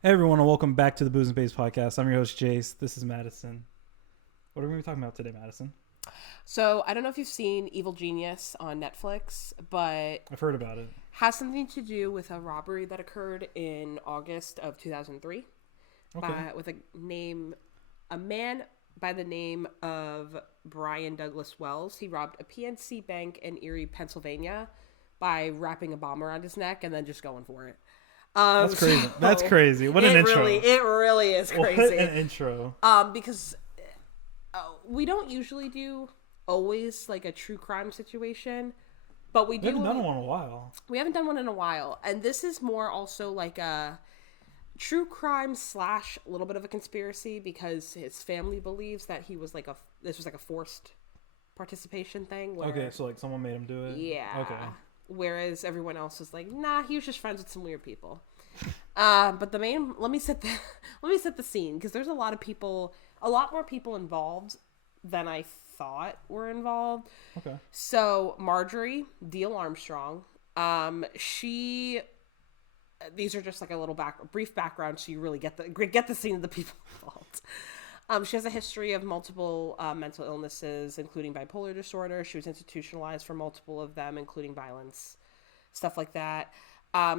Hey everyone, and welcome back to the Booze and Bays podcast. I'm your host Jace. This is Madison. What are we going to be talking about today, Madison? So I don't know if you've seen Evil Genius on Netflix, but I've heard about it. has something to do with a robbery that occurred in August of 2003 Okay. with a man by the name of Brian Douglas Wells. He robbed a PNC bank in Erie, Pennsylvania by wrapping a bomb around his neck and then just going for it. That's crazy. That's crazy. What an intro. It really is crazy. What an intro. Because we don't usually do always like a true crime situation, but we We haven't do. done one in a while. We haven't done one in a while, and this is more also like a true crime / a little bit of a conspiracy because his family believes that this was like a forced participation thing. Where, Okay, so like someone made him do it? yeah. Okay. Whereas everyone else is like, nah, he was just friends with some weird people. But let me set the scene because there's a lot more people involved than I thought were involved. Okay. So Marjorie Deal Armstrong, these are just like a little brief background, so you really get the scene of the people involved. She has a history of multiple mental illnesses, including bipolar disorder. She was institutionalized for multiple of them, including violence, stuff like that.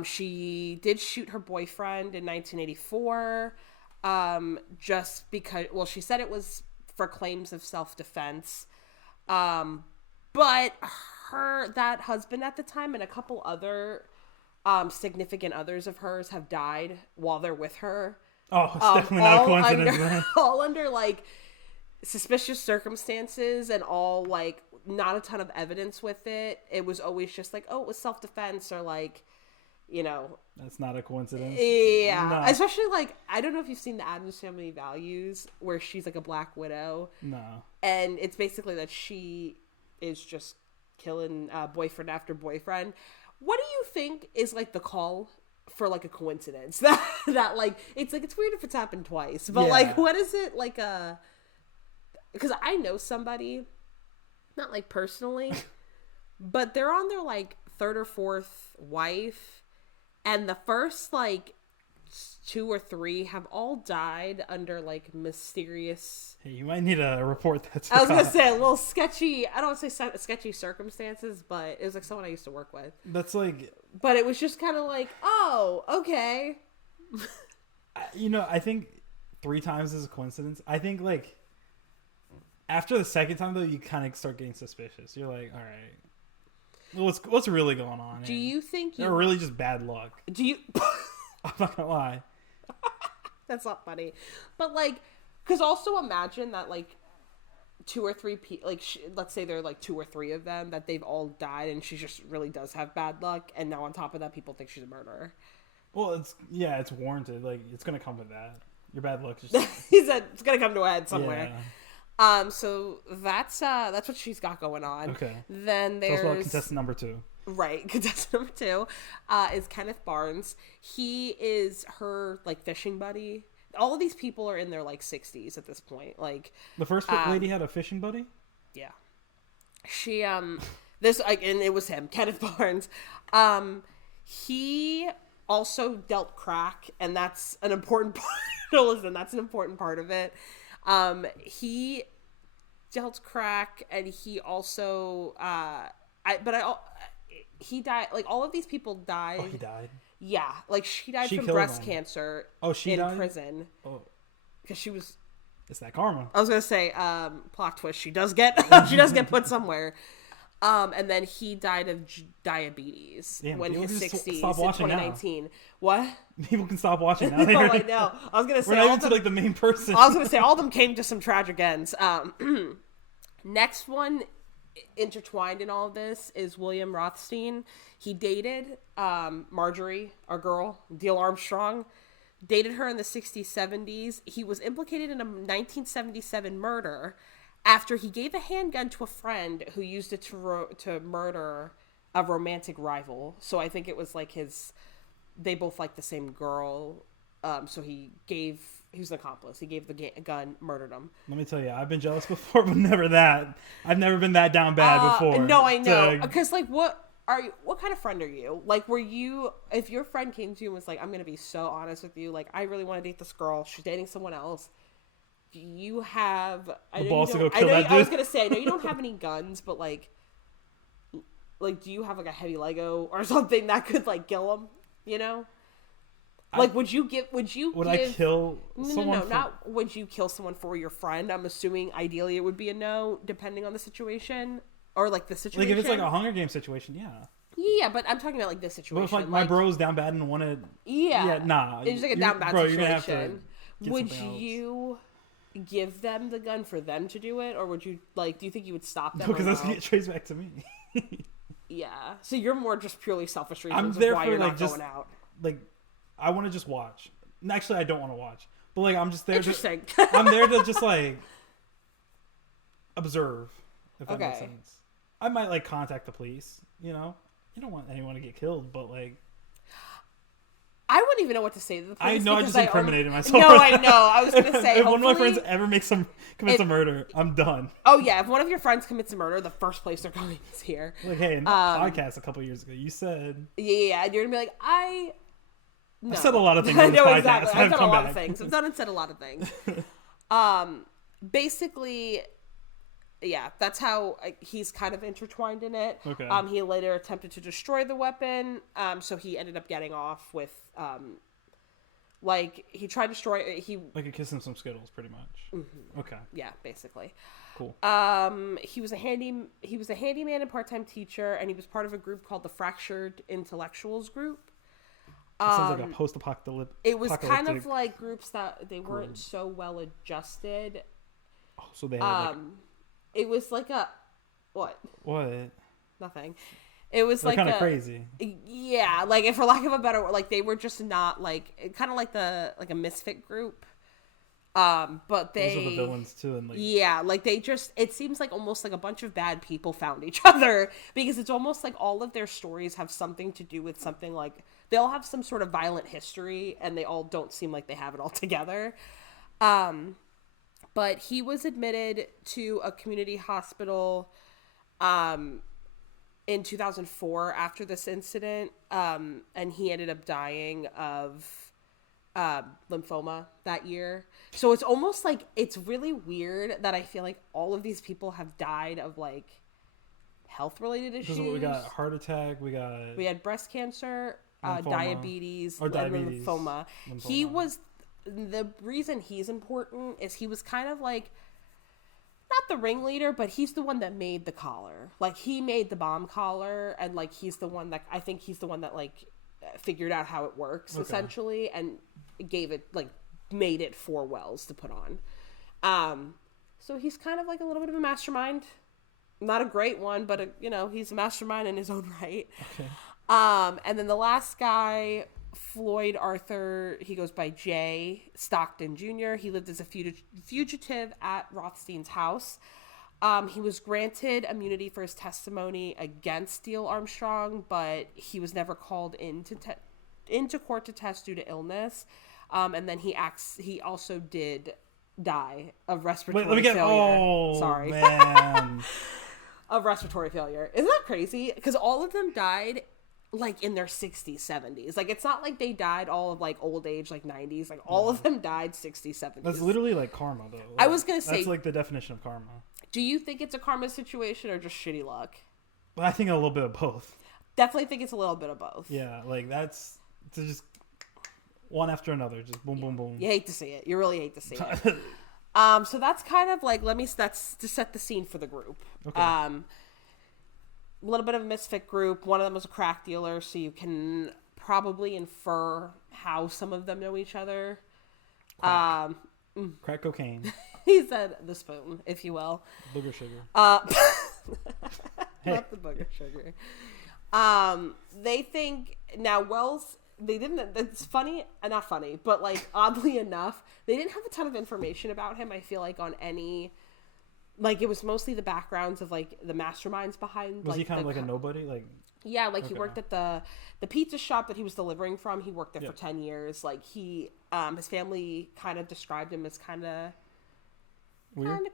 She did shoot her boyfriend in 1984, just because, well, she said it was for claims of self-defense. But that husband at the time and a couple other significant others of hers have died while they're with her. Oh, it's definitely not a coincidence, man. All under, like, suspicious circumstances and all, like, not a ton of evidence with it. It was always just like, oh, it was self-defense or, like, you know. That's not a coincidence. Yeah. No. Especially, like, I don't know if you've seen the Addams Family Values where she's, like, a black widow. No. And it's basically that she is just killing boyfriend after boyfriend. What do you think is, like, the call for like a coincidence that like it's weird if it's happened twice, but like what is it like because I know somebody, not like personally, but they're on their like third or fourth wife, and the first like 2 or 3 have all died under like mysterious. Hey, you might need a report that. I was gonna say a little sketchy. I don't want to say sketchy circumstances, but it was like someone I used to work with. That's like. But it was just kind of like, oh, okay. I think 3 times is a coincidence. I think like after the second time though, you kind of start getting suspicious. You're like, all right, what's really going on? Do you think they're really just bad luck? Do you? I'm not gonna lie. That's not funny, but like, because also imagine that like 2 or 3 people, like let's say there are like 2 or 3 of them that they've all died, and she just really does have bad luck, and now on top of that, people think she's a murderer. Well, it's warranted. Like it's gonna come with that. Your bad luck. Just... He said it's gonna come to a head somewhere. Yeah. So that's what she's got going on. Okay. Then there's about contestant number 2. Right, contestant number 2 is Kenneth Barnes. He is her like fishing buddy. All of these people are in their like 60s at this point. Like the first lady had a fishing buddy. Yeah, she this like, and it was him, Kenneth Barnes. He also dealt crack, and that's an important part. Listen, that's an important part of it. He dealt crack, and he also he died. Like all of these people died. Oh, he died. Yeah, like she died from breast cancer. Oh, she died in prison. Oh, because she was. It's that karma. I was gonna say, plot twist. She does get put somewhere. And then he died of diabetes when his 60s in 2019. Now. What? People can stop watching now. No, I know. I was gonna say we're not even to like the main person. I was gonna say all of them came to some tragic ends. Next one intertwined in all of this is William Rothstein. He dated Marjorie, our girl, Deal Armstrong. Dated her in the 60s, 70s. He was implicated in a 1977 murder after he gave a handgun to a friend who used it to murder a romantic rival. So I think it was like they both liked the same girl. So he was an accomplice. He gave the gun, murdered him. Let me tell you, I've been jealous before, but never that. I've never been that down bad before. No, I know. Because like what what kind of friend are you? Like, were you, if your friend came to you and was like, I'm going to be so honest with you, like, I really want to date this girl, she's dating someone else, do you have, the balls to go kill that dude? I was going to say, I know you don't have any guns, but like, do you have like a heavy Lego or something that could like kill him, you know? Like, would I kill someone? No, not would you kill someone for your friend? I'm assuming ideally it would be a no, depending on the situation. Or, like, the situation. Like, if it's, like, a Hunger Games situation, yeah. Yeah, but I'm talking about, like, this situation. But if, like, my bro's down bad and wanted... Yeah. Nah. It's just, like, a down bad situation. You're gonna have to would you give them the gun for them to do it? Or would you, like, do you think you would stop them? No, because that's going to get traced back to me. Yeah. So you're more just purely selfish reasons I'm there why for, you're like, not just, going out. Like, I want to just watch. Actually, I don't want to watch. But, like, I'm just there Interesting. I'm there to just, like, observe, if that makes sense. I might, like, contact the police, you know? You don't want anyone to get killed, but, like... I wouldn't even know what to say to the police. I know I just incriminated myself. No, I know. I was going to say, if one of my friends ever commits a murder, I'm done. Oh, yeah. If one of your friends commits a murder, the first place they're going is here. Like, hey, in that podcast a couple years ago, you said... Yeah, and you're going to be like, No. I've said a lot of things on this no, podcast. Exactly. I've done a lot of things. I've done and said a lot of things. Basically... Yeah, that's how he's kind of intertwined in it. Okay. He later attempted to destroy the weapon, so he ended up getting off with, like, he tried to destroy it. Like a kiss and some Skittles, pretty much. Mm-hmm. Okay. Yeah, basically. Cool. He was a handyman and part-time teacher, and he was part of a group called the Fractured Intellectuals Group. It sounds like a post-apocalyptic. It was kind of like groups that they weren't so well adjusted. Oh, so they had it was like a... What? Nothing. It was They're like kind of crazy. Yeah, like, for lack of a better word, like, they were just not, like, kind of like a misfit group. But they... Those are the villains, too. And, like... Yeah, like, they just... It seems like almost like a bunch of bad people found each other. Because it's almost like all of their stories have something to do with something, like... They all have some sort of violent history, and they all don't seem like they have it all together. But he was admitted to a community hospital in 2004 after this incident, and he ended up dying of lymphoma that year. So it's almost like, it's really weird that I feel like all of these people have died of, like, health-related issues. We got heart attack, we had breast cancer, diabetes, and lymphoma. He was... The reason he's important is he was kind of like, not the ringleader, but he's the one that made the collar. Like, he made the bomb collar, and, like, he's the one that, I think he's the one that, like, figured out how it works, essentially, and gave it, like, made it for Wells to put on. So he's kind of like a little bit of a mastermind. Not a great one, but, he's a mastermind in his own right. Okay. And then the last guy... Floyd Arthur, he goes by Jay Stockton Jr. He lived as a fugitive at Rothstein's house. He was granted immunity for his testimony against Steele Armstrong, but he was never called into court to test due to illness. And then he also did die of respiratory failure. Sorry. Man. Of respiratory failure. Isn't that crazy? Because all of them died like in their 60s, 70s. Like, it's not like they died all of, like, old age, like 90s. Like, all of them died 60s, 70s. That's literally like karma, though. Like, I was gonna say, that's like the definition of karma. Do you think it's a karma situation or just shitty luck? Well, I think a little bit of both. Definitely think it's a little bit of both. Yeah, like, that's just one after another, just boom, boom, boom. You hate to see it. You really hate to see it. So that's kind of like, that's to set the scene for the group. Okay. A little bit of a misfit group. One of them was a crack dealer, so you can probably infer how some of them know each other. Crack cocaine. He said the spoon, if you will. Booger sugar. Not the booger sugar. They think now Wells. They didn't. It's funny, not funny, but like oddly enough, they didn't have a ton of information about him. I feel like on any. Like, it was mostly the backgrounds of, like, the masterminds behind, Was he kind of like a nobody? Like, yeah, like, he worked at the pizza shop that he was delivering from. He worked there for 10 years. Like, his family kind of described him as kind of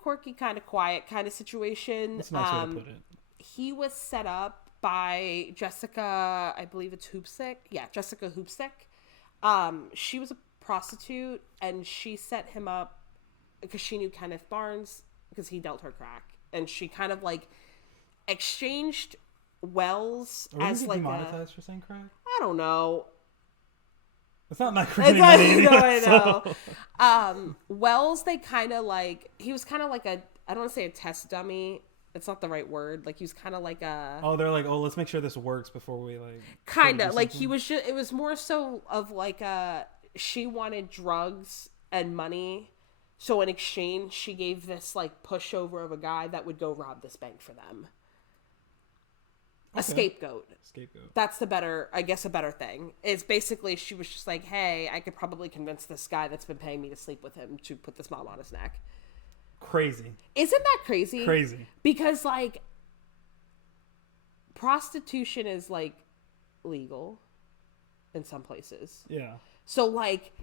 quirky, kind of quiet kind of situation. That's a nice way to put it. He was set up by Jessica, I believe it's Hoopsick. Yeah, Jessica Hoopsick. She was a prostitute, and she set him up because she knew Kenneth Barnes because he dealt her crack, and she kind of like exchanged Wells as like demonetized for saying crack. I don't know. It's not my crazy money. No, I know. So. Wells, they kind of like he was kind of like I don't want to say a test dummy. It's not the right word. Like he was kind of like a. Oh, they're like, let's make sure this works before we like. Kind of like he was just. It was more so of like she wanted drugs and money, so in exchange she gave this like pushover of a guy that would go rob this bank for them. A scapegoat. That's the better, I guess, a better thing. It's basically she was just like, hey, I could probably convince this guy that's been paying me to sleep with him to put this bomb on his neck. Crazy. Isn't that crazy? Crazy. Because like prostitution is like legal in some places. Yeah. So like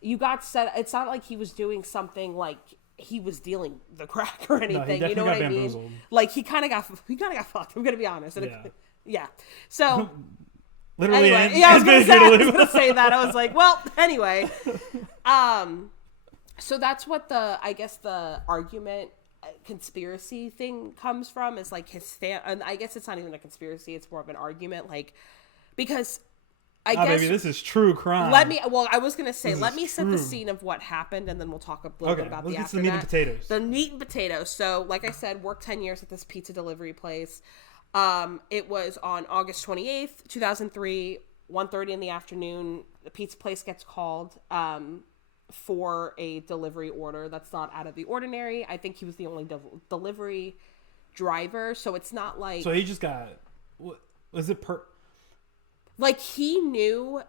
you got set. It's not like he was doing something like he was dealing the crack or anything. No, you know what I bamboozled. mean? Like he kind of got fucked. I'm gonna be honest. And yeah. So. Literally, anyway, I was gonna say that. I was like, well, anyway. So that's what I guess the argument conspiracy thing comes from is like and I guess it's not even a conspiracy, it's more of an argument, like because I guess baby, this is true crime. I was gonna say let me set the scene of what happened and then we'll talk a little bit about the aftermath. The meat and potatoes. The meat and potatoes. So like I said, worked 10 years at this pizza delivery place. It was on August 28th, 2003, 1:30 in the afternoon. The pizza place gets called for a delivery order that's not out of the ordinary. I think he was the only delivery driver, so it's not like... So he just got... Was it Like, he knew...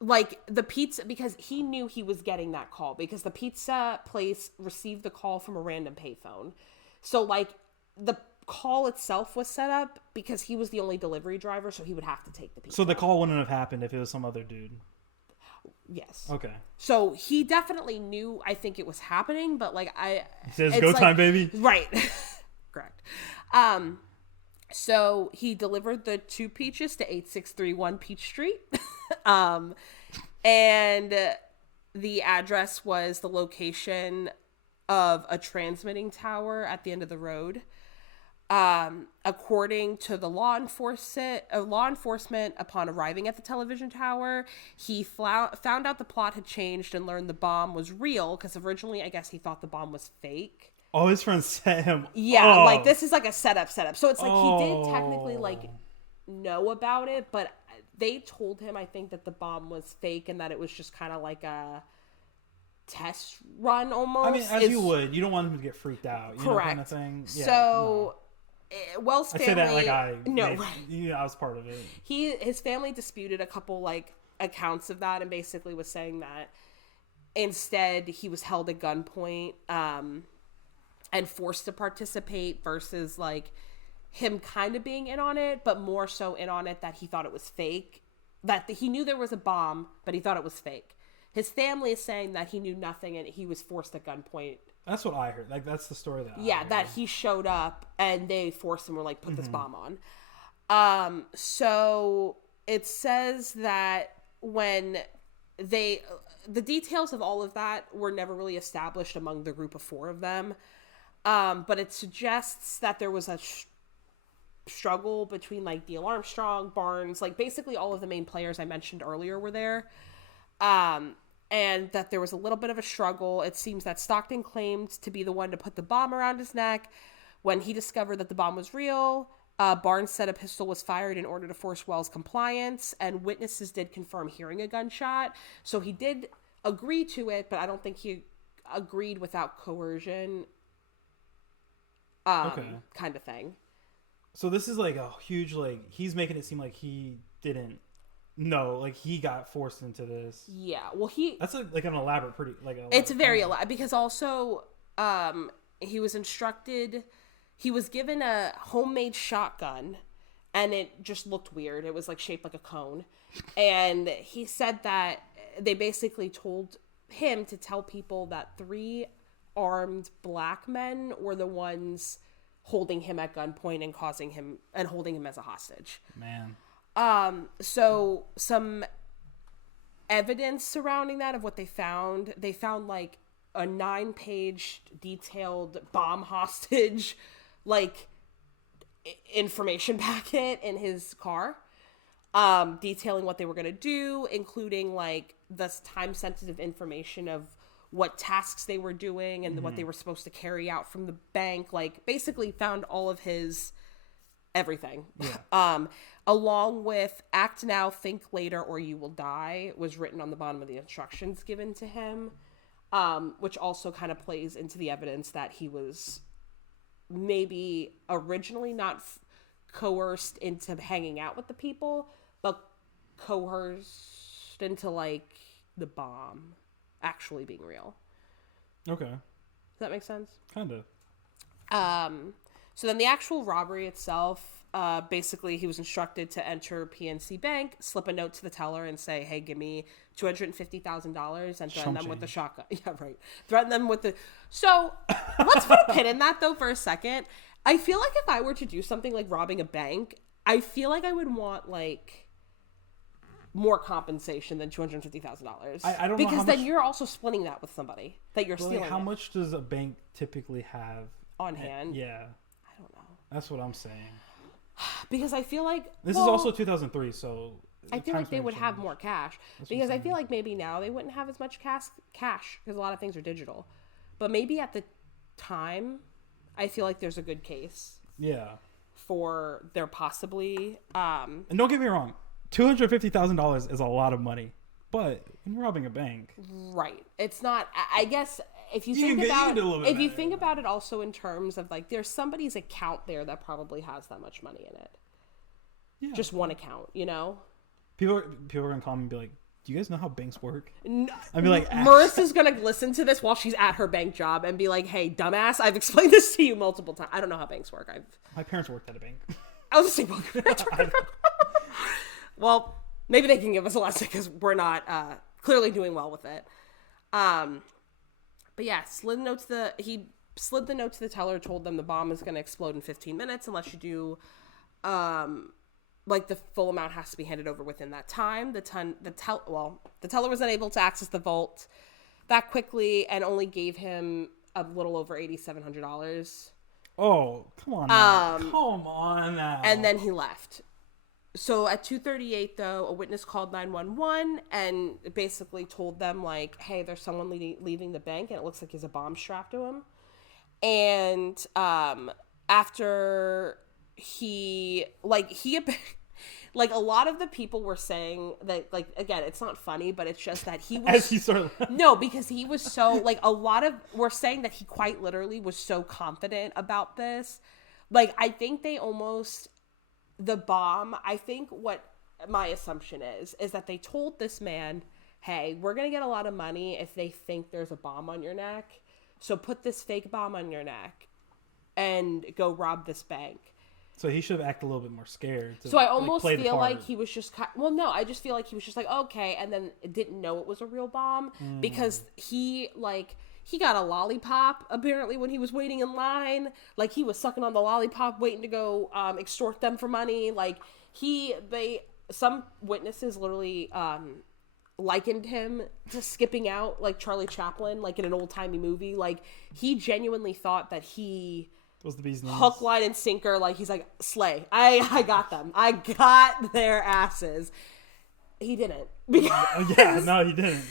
Like, the pizza... Because he knew he was getting that call. Because the pizza place received the call from a random payphone. So, like, the call itself was set up because he was the only delivery driver, so he would have to take the pizza. So the call wouldn't have happened if it was some other dude? Yes. Okay. So he definitely knew, I think it was happening, but like He says, go time, baby. Right. Correct. So he delivered the 2 peaches to 8631 Peach Street. And the address was the location of a transmitting tower at the end of the road. According to the law enforcement, upon arriving at the television tower, he found out the plot had changed and learned the bomb was real, because originally I guess he thought the bomb was fake. Oh, his friend set him up. Like this is like a setup. So it's like he did technically like know about it, but they told him, I think, that the bomb was fake and that it was just kind of like a test run almost. I mean, as you would. You don't want him to get freaked out. You correct. Know, kind of thing. Yeah, so... Wells' family... I say that like I was part of it. His family disputed a couple like accounts of that and basically was saying that instead he was held at gunpoint and forced to participate versus like him kind of being in on it, but more so in on it that he thought it was fake. That he knew there was a bomb, but he thought it was fake. His family is saying that he knew nothing and he was forced at gunpoint. That's what I heard. Like, that's the story that I heard. That he showed up and they forced him, or like, put this bomb on. So it says that when the details of all of that were never really established among the group of 4 of them. But it suggests that there was a struggle between like Neil Armstrong, Barnes, like basically all of the main players I mentioned earlier were there. And that there was a little bit of a struggle. It seems that Stockton claimed to be the one to put the bomb around his neck. When he discovered that the bomb was real, Barnes said a pistol was fired in order to force Wells' compliance, and witnesses did confirm hearing a gunshot. So he did agree to it, but I don't think he agreed without coercion, kind of thing. So this is like a huge, like, he's making it seem like he didn't know, like he got forced into this. Yeah, well, that's like an elaborate, it's very elaborate, because also he was instructed, he was given a homemade shotgun, and it just looked weird. It was like shaped like a cone, and he said that they basically told him to tell people that 3 armed black men were the ones holding him at gunpoint and holding him as a hostage. Man. So some evidence surrounding that of what they found like a 9-page detailed bomb hostage, like, information packet in his car, detailing what they were going to do, including like the time-sensitive information of what tasks they were doing and what they were supposed to carry out from the bank. Like, basically found all of his everything. Yeah. Along with act now, think later, or you will die was written on the bottom of the instructions given to him, which also kind of plays into the evidence that he was maybe originally not coerced into hanging out with the people, but coerced into like the bomb actually being real. Okay. Does that make sense? Kind of. So then the actual robbery itself, basically he was instructed to enter PNC Bank, slip a note to the teller and say, hey, give me $250,000 and threaten them with the shotgun. Yeah, right. Threaten them with the... So let's put a pin in that though for a second. I feel like if I were to do something like robbing a bank, I feel like I would want like more compensation than $250,000. I don't know because how then much... you're also splitting that with somebody that you're stealing. How much does a bank typically have on hand? Yeah. I don't know. That's what I'm saying. Because I feel like... This is also 2003, so... I feel like they would have more cash. Because I feel like maybe now they wouldn't have as much cash because a lot of things are digital. But maybe at the time, I feel like there's a good case. Yeah. For there possibly... And don't get me wrong. $250,000 is a lot of money. But when you're robbing a bank... Right. It's not... I guess... If you think about it also in terms of like there's somebody's account there that probably has that much money in it. Yeah. Just one account, you know? People are gonna call me and be like, do you guys know how banks work? No, I'd be like, Marissa's gonna listen to this while she's at her bank job and be like, hey, dumbass, I've explained this to you multiple times. I don't know how banks work. My parents worked at a bank. I was just saying, well, maybe they can give us a lesson because we're not clearly doing well with it. But yeah, he slid the note to the teller, told them the bomb is going to explode in 15 minutes unless you do, like the full amount has to be handed over within that time. The teller was unable to access the vault that quickly and only gave him a little over $8,700. Oh, come on now. Come on now. And then he left. So at 2:38, though, a witness called 911 and basically told them, like, hey, there's someone leaving the bank, and it looks like he has a bomb strapped to him. And after like, a lot of the people were saying that, like, again, it's not funny, but it's just that he was... As he sort of... No, because he was so, like, a lot of... We're saying that he quite literally was so confident about this. Like, I think they almost... The bomb, I think what my assumption is that they told this man, hey, we're going to get a lot of money if they think there's a bomb on your neck. So put this fake bomb on your neck and go rob this bank. So he should have acted a little bit more scared. So I almost feel like he was just... I just feel like he was just like, okay, and then didn't know it was a real bomb because he got a lollipop, apparently, when he was waiting in line. Like, he was sucking on the lollipop, waiting to go extort them for money. Like, some witnesses literally likened him to skipping out, like Charlie Chaplin, like in an old-timey movie. Like, he genuinely thought that he... was the bee's knees. Hook, line, and sinker. Like, he's like, slay. I got them. I got their asses. He didn't. Because, no, he didn't.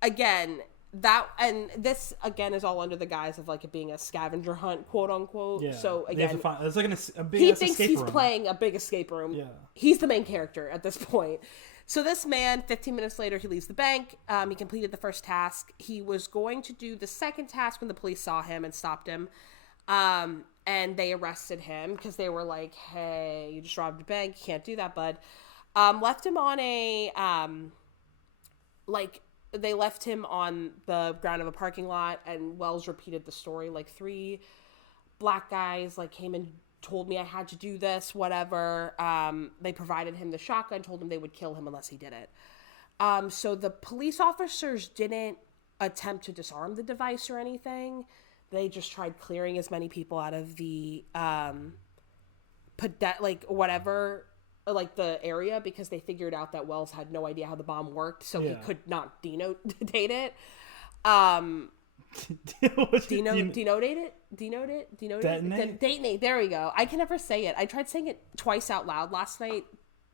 Again... this again is all under the guise of like it being a scavenger hunt, quote unquote. Yeah. So again, it's like a big he thinks he's room. Playing a big escape room. Yeah, he's the main character at this point. So this man, 15 minutes later, he leaves the bank. He completed the first task. He was going to do the second task when the police saw him and stopped him. And they arrested him because they were like, "Hey, you just robbed a bank. You can't do that, bud." Left him on a They left him on the ground of a parking lot, and Wells repeated the story. Like, 3 black guys, like, came and told me I had to do this, whatever. They provided him the shotgun, told him they would kill him unless he did it. So the police officers didn't attempt to disarm the device or anything. they just tried clearing as many people out of the like whatever, like the area, because they figured out that Wells had no idea how the bomb worked, so he could not denote it. Detonate. There we go. I can never say it. I tried saying it twice out loud last night,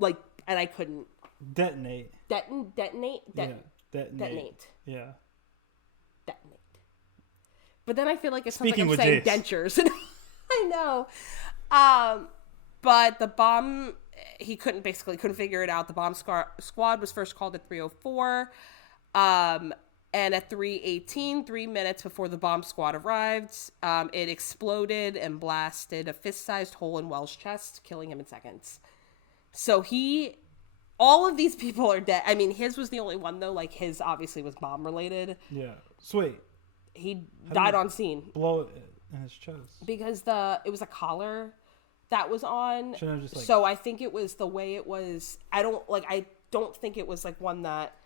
like, and I couldn't. Detonate. Detonate. Yeah. Detonate. Yeah. Detonate. But then I feel like it's something I'm saying dentures. I know. But the bomb, he couldn't figure it out. The bomb squad was first called at 3:04. And at 3:18, 3 minutes before the bomb squad arrived, it exploded and blasted a fist-sized hole in Wells' chest, killing him in seconds. So all of these people are dead. I mean, his was the only one, though. Like, his obviously was bomb-related. Yeah. Sweet. He died on scene. Blow it in his chest. Because it was a collar that was on. Just, like, so I think it was the way it was. I don't think it was, like, one that...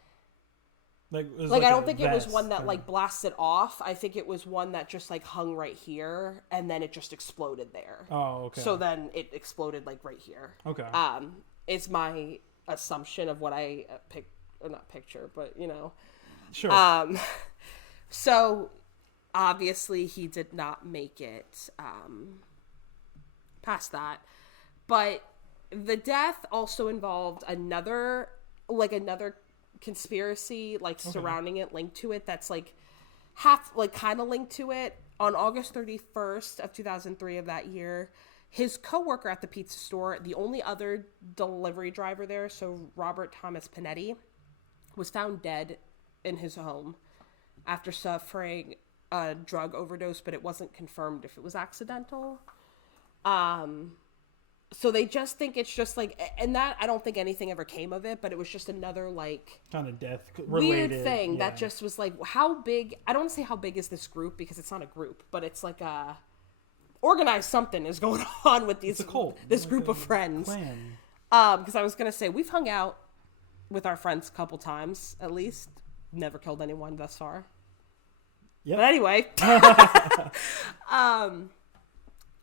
Like I don't think it was one that like blasted off. I think it was one that just like hung right here and then it just exploded there. Oh, okay. So then it exploded like right here. Okay. Is my assumption of what I not picture, but you know. Sure. So obviously he did not make it past that. But the death also involved another conspiracy surrounding it, linked to it, that's like half like kind of linked to it. On August 31st of 2003 of that year, his co-worker at the pizza store, the only other delivery driver there, so Robert Thomas Panetti, was found dead in his home after suffering a drug overdose, but it wasn't confirmed if it was accidental. So they just think it's just like, and that I don't think anything ever came of it, but it was just another like kind of death related weird thing that just was like, how big? I don't want to say how big is this group, because it's not a group, but it's like a organized something is going on with this group of friends. Because I was gonna say we've hung out with our friends a couple times at least, never killed anyone thus far. Yeah. But anyway.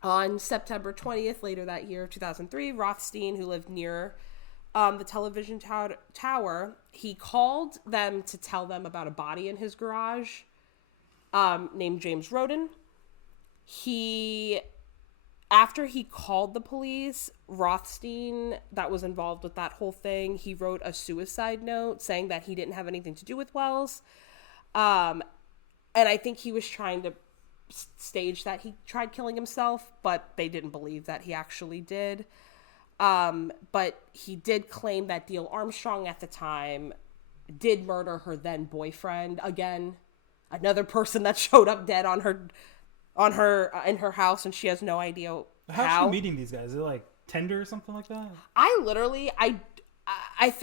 On September 20th, later that year, 2003, Rothstein, who lived near the television tower, he called them to tell them about a body in his garage named James Roden. After he called the police, Rothstein, that was involved with that whole thing, he wrote a suicide note saying that he didn't have anything to do with Wells. And I think he was trying to stage that he tried killing himself, but they didn't believe that he actually did. But he did claim that Dale Armstrong at the time did murder her then boyfriend. Again, another person that showed up dead in her house, and she has no idea how. How's she meeting these guys? Is it like Tinder or something like that?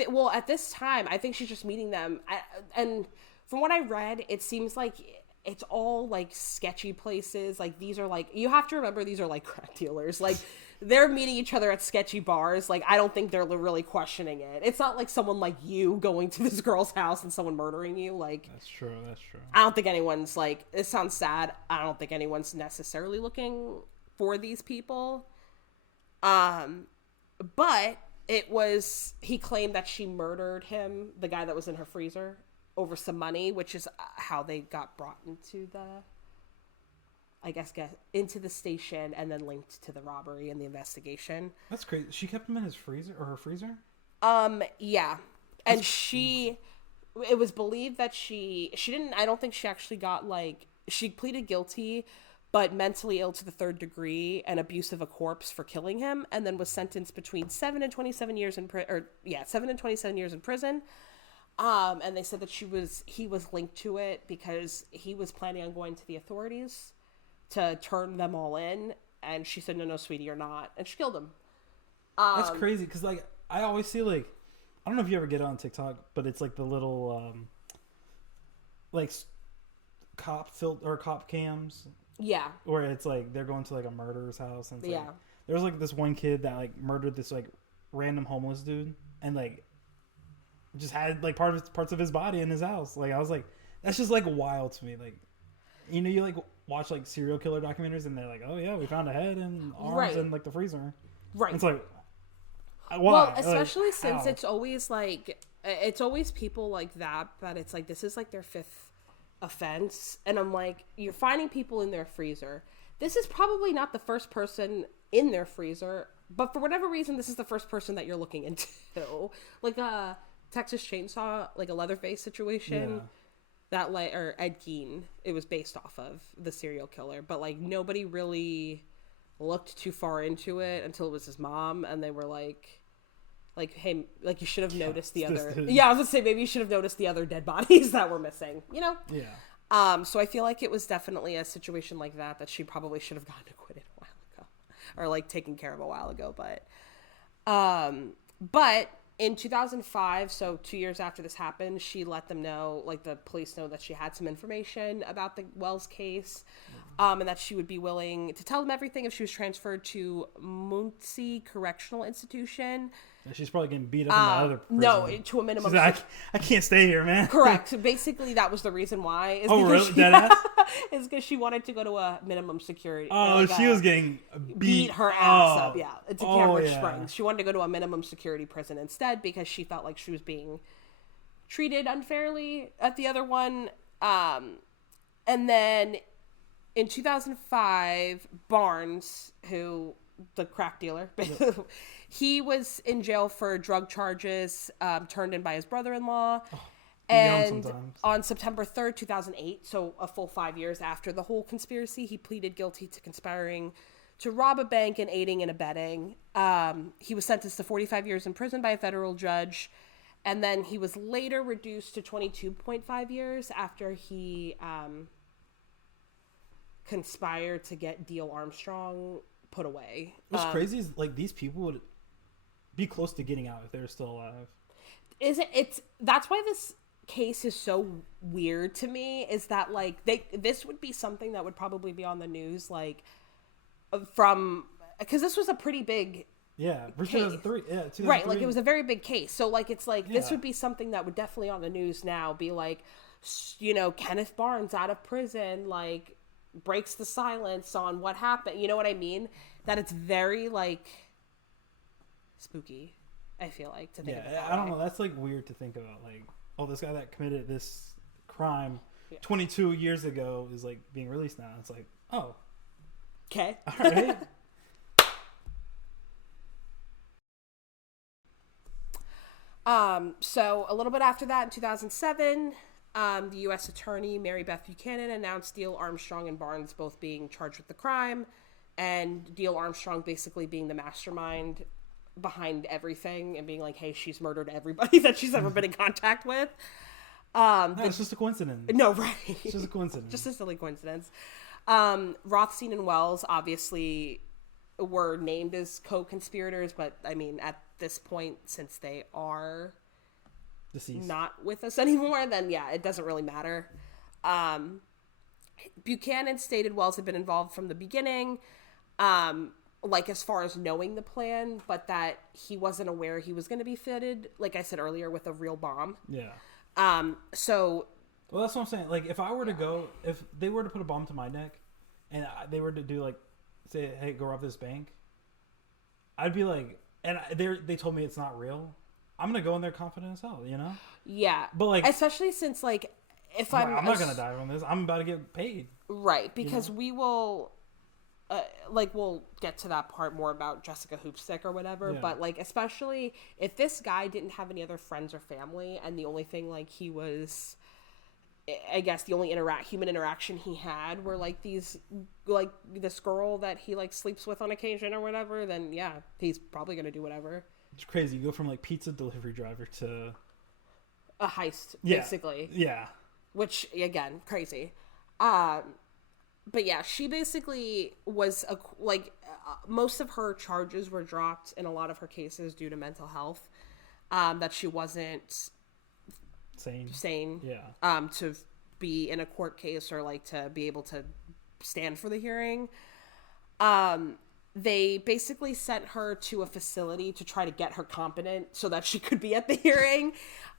Well, at this time, I think she's just meeting them. And from what I read, it seems like it's all like sketchy places. Like, these are like, you have to remember, these are like crack dealers. Like, they're meeting each other at sketchy bars. Like, I don't think they're really questioning it. It's not like someone like you going to this girl's house and someone murdering you. Like, that's true. I don't think anyone's like, it sounds sad, I don't think anyone's necessarily looking for these people. But he claimed that she murdered him, the guy that was in her freezer, over some money, which is how they got brought into into the station and then linked to the robbery and the investigation. That's crazy. She kept him in his freezer or her freezer? Yeah. And it was believed that she didn't, I don't think she actually got she pleaded guilty, but mentally ill to the third degree and abuse of a corpse for killing him, and then was sentenced between 7 and 27 years in prison. And they said that he was linked to it because he was planning on going to the authorities to turn them all in. And she said, no, sweetie, you're not. And she killed him. That's crazy. Cause I always see I don't know if you ever get it on TikTok, but it's like the little, cop cams. Yeah. Where it's like, they're going to a murderer's house. And it's there's this one kid that murdered this random homeless dude. And just had parts of his body in his house. I was like, that's just wild to me. You know, you like watch like serial killer documentaries, and they're like, "Oh yeah, we found a head and arms Right. in like the freezer." Right. It's like, why? Well, especially like, since how? it's always people like that, but it's like this is like their fifth offense, and I'm like, you're finding people in their freezer. This is probably not the first person in their freezer, but for whatever reason, this is the first person that you're looking into, like a Texas Chainsaw, like a Leatherface situation. Yeah. That like or Ed Gein, it was based off of the serial killer, but like nobody really looked too far into it until it was his mom, and they were like, hey, like you should have noticed the other. Yeah, I was gonna say maybe you should have noticed the other dead bodies that were missing. You know. Yeah. So I feel like it was definitely a situation like that she probably should have gotten acquitted a while ago, or like taken care of a while ago. But in 2005, so 2 years after this happened, she let them know, like the police know that she had some information about the Wells case, and that she would be willing to tell them everything if she was transferred to Muncie Correctional Institution. And she's probably getting beat up in the other prison. No, to a minimum. She's like, I can't stay here, man. Correct. Basically, that was the reason why. Really? Deadass? Is because she wanted to go to a minimum security. Oh, like she was getting beat her ass up. Yeah, to Cambridge Springs. She wanted to go to a minimum security prison instead because she felt like she was being treated unfairly at the other one. And then in 2005, Barnes, who the crack dealer, he was in jail for drug charges turned in by his brother-in-law. And on September 3rd, 2008, so a full 5 years after the whole conspiracy, he pleaded guilty to conspiring to rob a bank and aiding and abetting. He was sentenced to 45 years in prison by a federal judge, and then he was later reduced to 22.5 years after he conspired to get Neil Armstrong put away. What's crazy is like these people would be close to getting out if they were still alive. That's why this case is so weird to me, is that like this would be something that would probably be on the news, like because this was a pretty big for 2003 2003. Right, like it was a very big case, so like it's like this would be something that would definitely on the news now be like, you know, Kenneth Barnes out of prison, like breaks the silence on what happened, you know what I mean? That it's very like spooky, I feel like, to think of it that I don't way. know, that's like weird to think about, like, oh, this guy that committed this crime 22 years ago is like being released now. It's like, oh, okay, all right. So a little bit after that, in 2007, the U.S. Attorney Mary Beth Buchanan announced Neil Armstrong and Barnes both being charged with the crime, and Neil Armstrong basically being the mastermind behind everything and being like, hey, she's murdered everybody that she's ever been in contact with. No, it's just a coincidence. No, right. It's just a coincidence. Just a silly coincidence. Rothstein and Wells obviously were named as co-conspirators, but I mean, at this point, since they are deceased, not with us anymore, then yeah, it doesn't really matter. Buchanan stated Wells had been involved from the beginning, like as far as knowing the plan, but that he wasn't aware he was going to be fitted, like I said earlier, with a real bomb. Yeah. So. Well, that's what I'm saying. Like, if I were to go, if they were to put a bomb to my neck, and they were to do like, say, hey, go rob this bank, I'd be like, and they told me it's not real. I'm gonna go in there confident as hell, you know? Yeah. But like, especially since like, if I'm not gonna die from this. I'm about to get paid. Right, because we will. We'll get to that part more about Jessica Hoopstick or whatever, but like, especially if this guy didn't have any other friends or family, and the only thing like he was, I guess the only human interaction he had were like these, like this girl that he like sleeps with on occasion or whatever, then yeah, he's probably gonna do whatever. It's crazy. You go from like pizza delivery driver to a heist, basically. Yeah. Which again, crazy. But yeah, she basically was most of her charges were dropped in a lot of her cases due to mental health, that she wasn't sane. Yeah. To be in a court case or like to be able to stand for the hearing. They basically sent her to a facility to try to get her competent so that she could be at the hearing.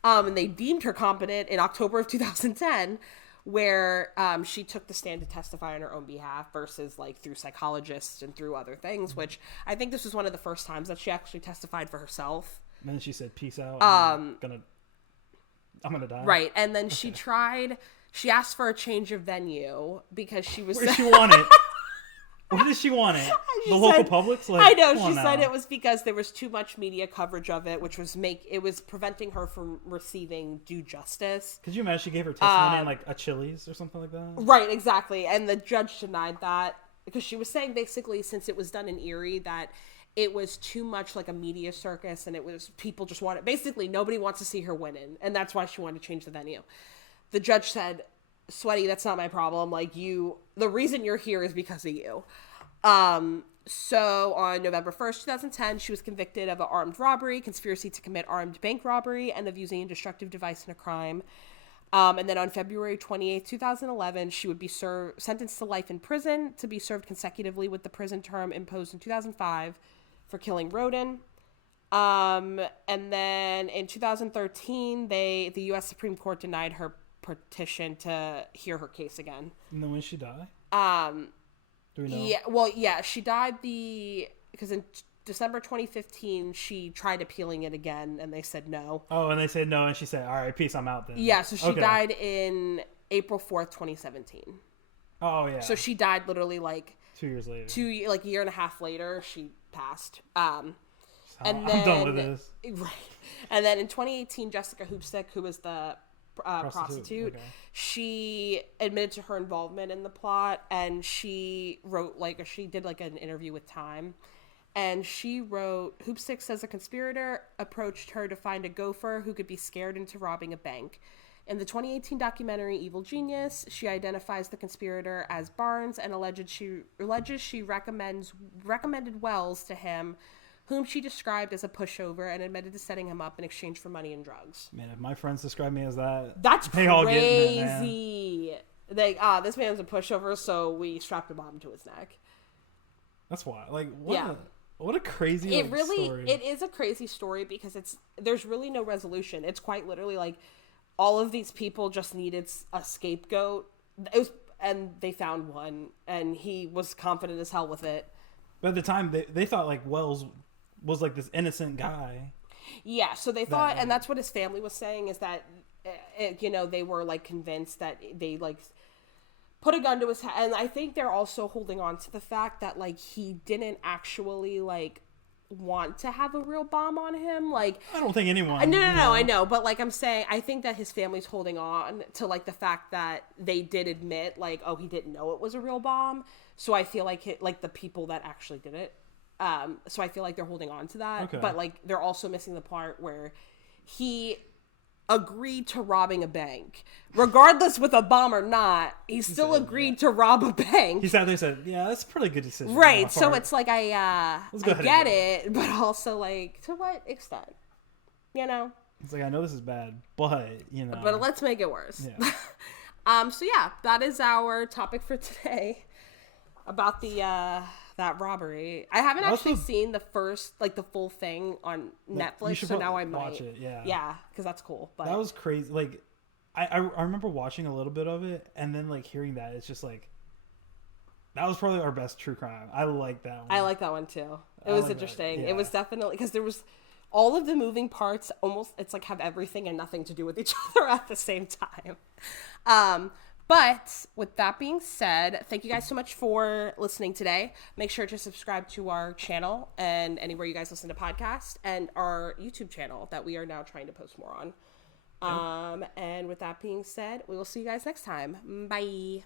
And they deemed her competent in October of 2010, where she took the stand to testify on her own behalf versus like through psychologists and through other things, which I think this was one of the first times that she actually testified for herself. And then she said, peace out. I'm gonna die. Right. And then she asked for a change of venue because she was... Where did she want it? Where did she want it? The local Publix? Like, I know. She said it was because there was too much media coverage of it, which was it was preventing her from receiving due justice. Could you imagine she gave her testimony in like a Chili's or something like that? Right, exactly. And the judge denied that because she was saying basically since it was done in Erie that it was too much like a media circus and it was people just wanted... Basically, nobody wants to see her winning, and that's why she wanted to change the venue. The judge said, Sweaty, that's not my problem. Like, the reason you're here is because of you. So on November 1st, 2010, she was convicted of an armed robbery, conspiracy to commit armed bank robbery, and of using a destructive device in a crime. And then on February 28th, 2011, she would be sentenced to life in prison to be served consecutively with the prison term imposed in 2005 for killing Roden. And then in 2013, the U.S. Supreme Court denied her petition to hear her case again. And then when she die? Do we know? Yeah, well, yeah, she died because in December 2015, she tried appealing it again, and they said no. Oh, and they said no, and she said, all right, peace, I'm out then. Yeah, so she died in April 4th, 2017. Oh, yeah. So she died literally like 2 years later. Like a year and a half later, she passed. I'm done with this. Right. And then in 2018, Jessica Hoopstick, who was the prostitute, okay. She admitted to her involvement in the plot, and she did like an interview with Time, and she wrote, Hoopstick says a conspirator approached her to find a gopher who could be scared into robbing a bank. In the 2018 documentary Evil Genius, she identifies the conspirator as Barnes and alleges she recommended Wells to him, whom she described as a pushover and admitted to setting him up in exchange for money and drugs. Man, if my friends describe me as that, that's they crazy. This man's a pushover, so we strapped a bomb to his neck. That's wild. Like, what a crazy story. It is a crazy story because there's really no resolution. It's quite literally like all of these people just needed a scapegoat. And they found one, and he was confident as hell with it. But at the time, they thought like Wells was like this innocent guy. Yeah, so they thought, and that's what his family was saying, is that, they were like convinced that they like put a gun to his head. And I think they're also holding on to the fact that like he didn't actually like want to have a real bomb on him. Like, I don't think anyone. No, I know. But like I'm saying, I think that his family's holding on to like the fact that they did admit like, oh, he didn't know it was a real bomb. So I feel like the people that actually did it. So I feel like they're holding on to that. Okay. But like they're also missing the part where he agreed to robbing a bank. Regardless with a bomb or not, he still agreed to rob a bank. He sat there and said, yeah, that's a pretty good decision. Right. So it's like I get it, but also like to what extent? It's like, I know this is bad, but But let's make it worse. Yeah. So yeah, that is our topic for today. About that robbery. I haven't actually seen the full thing on Netflix, so now I might watch it. Yeah, because that's cool. But that was crazy. Like, I remember watching a little bit of it, and then like hearing that, it's just like that was probably our best true crime. I like that one. I like that one too. It was interesting. Yeah. It was definitely because there was all of the moving parts. Almost, it's like have everything and nothing to do with each other at the same time. But with that being said, thank you guys so much for listening today. Make sure to subscribe to our channel and anywhere you guys listen to podcasts, and our YouTube channel that we are now trying to post more on. And with that being said, we will see you guys next time. Bye.